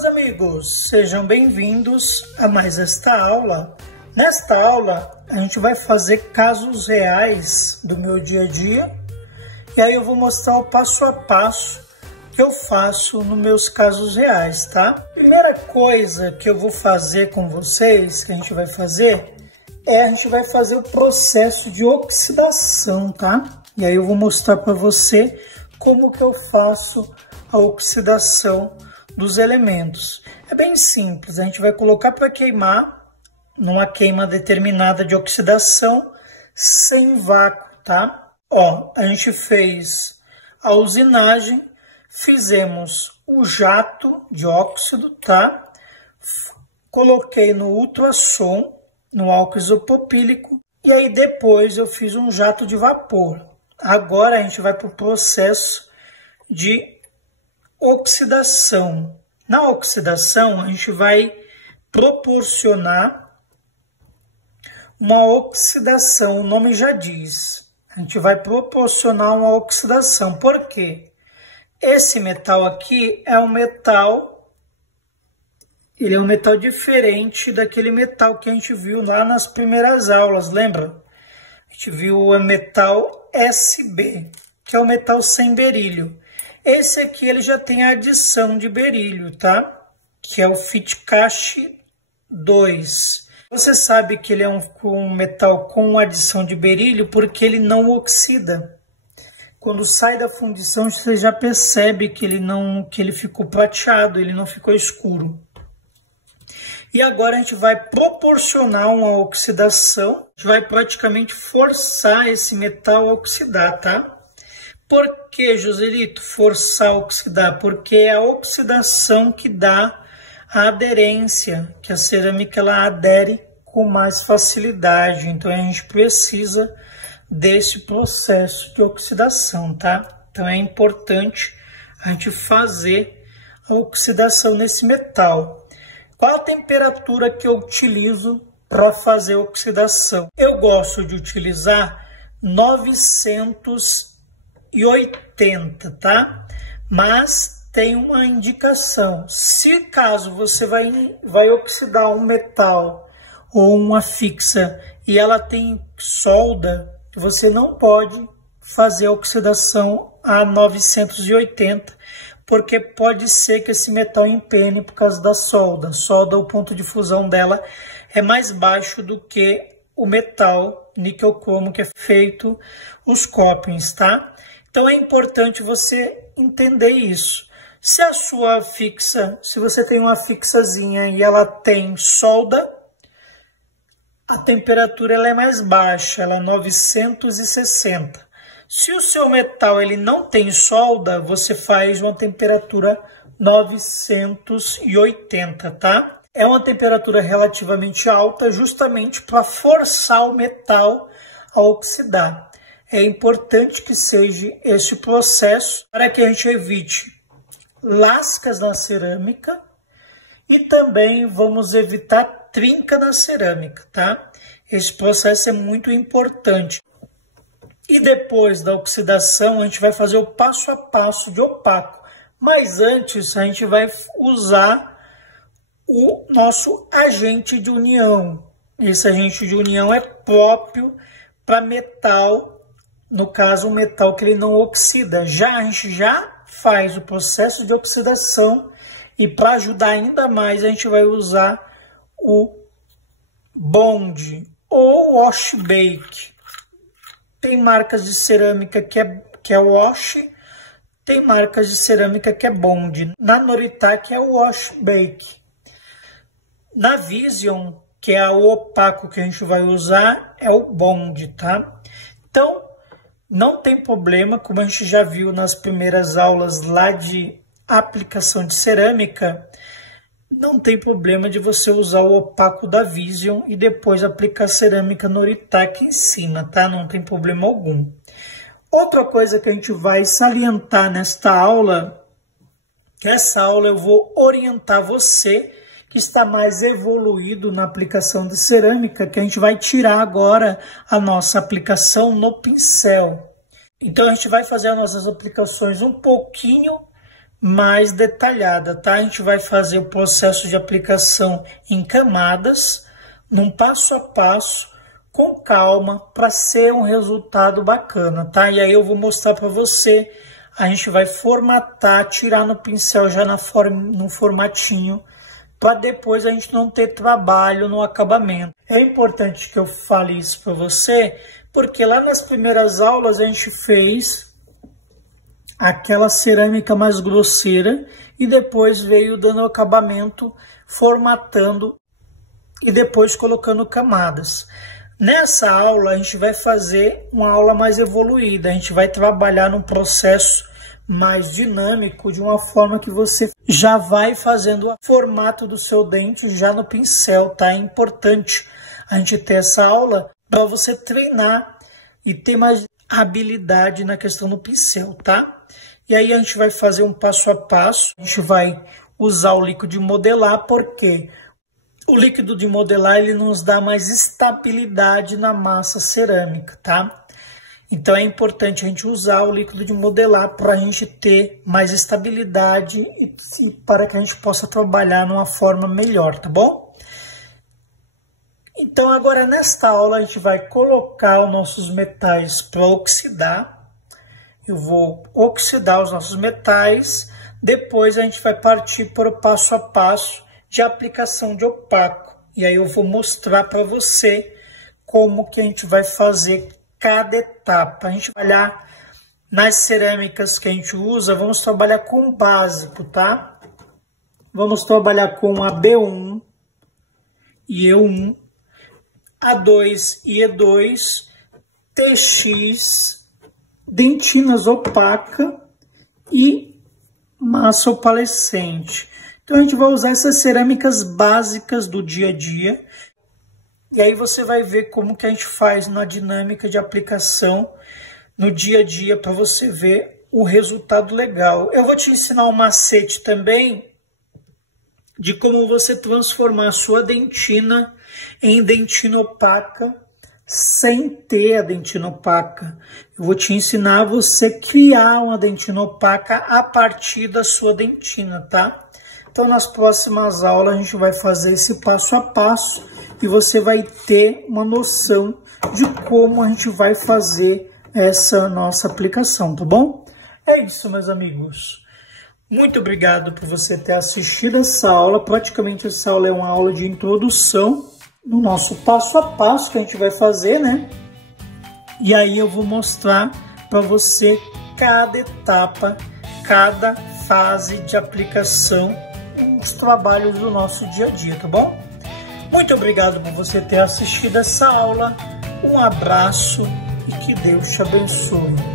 meus amigos, sejam bem-vindos a mais esta aula. Nesta aula, a gente vai fazer casos reais do meu dia a dia. E aí eu vou mostrar o passo a passo que eu faço nos meus casos reais, tá? Primeira coisa que eu vou fazer com vocês, que a gente vai fazer o processo de oxidação, tá? E aí eu vou mostrar para você como que eu faço a oxidação dos elementos. É bem simples, a gente vai colocar para queimar numa queima determinada de oxidação sem vácuo, tá? Ó, a gente fez a usinagem, fizemos o jato de óxido, tá? Coloquei no ultrassom, no álcool isopropílico, e aí depois eu fiz um jato de vapor. Agora a gente vai para o processo de oxidação. Na oxidação, a gente vai proporcionar uma oxidação, o nome já diz. A gente vai proporcionar uma oxidação. Por quê? Esse metal aqui é um metal, ele é um metal diferente daquele metal que a gente viu lá nas primeiras aulas, lembra? A gente viu o metal SB, que é o metal sem berílio. Esse aqui ele já tem a adição de berílio, tá? Que é o Fitcash 2. Você sabe que ele é um metal com adição de berílio porque ele não oxida. Quando sai da fundição, você já percebe que ele ficou prateado, ele não ficou escuro. E agora a gente vai proporcionar uma oxidação, a gente vai praticamente forçar esse metal a oxidar, tá? Por que, Joselito, forçar a oxidar? Porque é a oxidação que dá a aderência, que a cerâmica ela adere com mais facilidade. Então a gente precisa desse processo de oxidação, tá? Então é importante a gente fazer a oxidação nesse metal. Qual a temperatura que eu utilizo para fazer a oxidação? Eu gosto de utilizar 980, tá? Mas tem uma indicação. Se caso você vai oxidar um metal ou uma fixa e ela tem solda, você não pode fazer a oxidação a 980, porque pode ser que esse metal empene por causa da solda. A solda, o ponto de fusão dela é mais baixo do que o metal níquel cromo que é feito os copings, tá? Então é importante você entender isso. Se a sua fixa, se você tem uma fixazinha e ela tem solda, a temperatura ela é mais baixa, ela é 960. Se o seu metal ele não tem solda, você faz uma temperatura 980, tá? É uma temperatura relativamente alta, justamente para forçar o metal a oxidar. É importante que seja esse processo para que a gente evite lascas na cerâmica e também vamos evitar trinca na cerâmica, tá? Esse processo é muito importante. E depois da oxidação, a gente vai fazer o passo a passo de opaco. Mas antes, a gente vai usar o nosso agente de união. Esse agente de união é próprio para metal, no caso, um metal que ele não oxida. A gente já faz o processo de oxidação e para ajudar ainda mais, a gente vai usar o Bond ou Wash Bake. Tem marcas de cerâmica que é Wash, tem marcas de cerâmica que é Bond. Na Noritec é o Wash Bake. Na Vision, que é o opaco que a gente vai usar, é o Bond, tá? Então, não tem problema, como a gente já viu nas primeiras aulas lá de aplicação de cerâmica, não tem problema de você usar o opaco da Vision e depois aplicar cerâmica Noritec em cima, tá? Não tem problema algum. Outra coisa que a gente vai salientar nesta aula, que essa aula eu vou orientar você que está mais evoluído na aplicação de cerâmica, que a gente vai tirar agora a nossa aplicação no pincel. Então a gente vai fazer as nossas aplicações um pouquinho mais detalhada, tá? A gente vai fazer o processo de aplicação em camadas, num passo a passo, com calma, para ser um resultado bacana, tá? E aí eu vou mostrar para você, a gente vai formatar, tirar no pincel já no formatinho, para depois a gente não ter trabalho no acabamento. É importante que eu fale isso para você, porque lá nas primeiras aulas a gente fez aquela cerâmica mais grosseira e depois veio dando acabamento, formatando e depois colocando camadas. Nessa aula a gente vai fazer uma aula mais evoluída, a gente vai trabalhar num processo mais dinâmico, de uma forma que você já vai fazendo o formato do seu dente já no pincel, tá? É importante a gente ter essa aula para você treinar e ter mais habilidade na questão do pincel, tá? E aí a gente vai fazer um passo a passo, a gente vai usar o líquido de modelar, porque o líquido de modelar ele nos dá mais estabilidade na massa cerâmica, tá? Então é importante a gente usar o líquido de modelar para a gente ter mais estabilidade e para que a gente possa trabalhar numa forma melhor, tá bom? Então agora nesta aula a gente vai colocar os nossos metais para oxidar. Eu vou oxidar os nossos metais, depois a gente vai partir para o passo a passo de aplicação de opaco. E aí eu vou mostrar para você como que a gente vai fazer cada etapa. A gente vai trabalhar nas cerâmicas que a gente usa, vamos trabalhar com o básico, tá? Vamos trabalhar com a B1 e E1, A2 e E2, TX, dentinas opaca e massa opalescente. Então a gente vai usar essas cerâmicas básicas do dia a dia. E aí você vai ver como que a gente faz na dinâmica de aplicação no dia a dia para você ver o resultado legal. Eu vou te ensinar um macete também de como você transformar a sua dentina em dentina opaca sem ter a dentina opaca. Eu vou te ensinar a você criar uma dentina opaca a partir da sua dentina, tá? Então nas próximas aulas a gente vai fazer esse passo a passo e você vai ter uma noção de como a gente vai fazer essa nossa aplicação, tá bom? É isso, meus amigos. Muito obrigado por você ter assistido essa aula. Praticamente essa aula é uma aula de introdução no nosso passo a passo que a gente vai fazer, né? E aí eu vou mostrar para você cada etapa, cada fase de aplicação nos trabalhos do nosso dia a dia, tá bom? Muito obrigado por você ter assistido essa aula. Um abraço e que Deus te abençoe.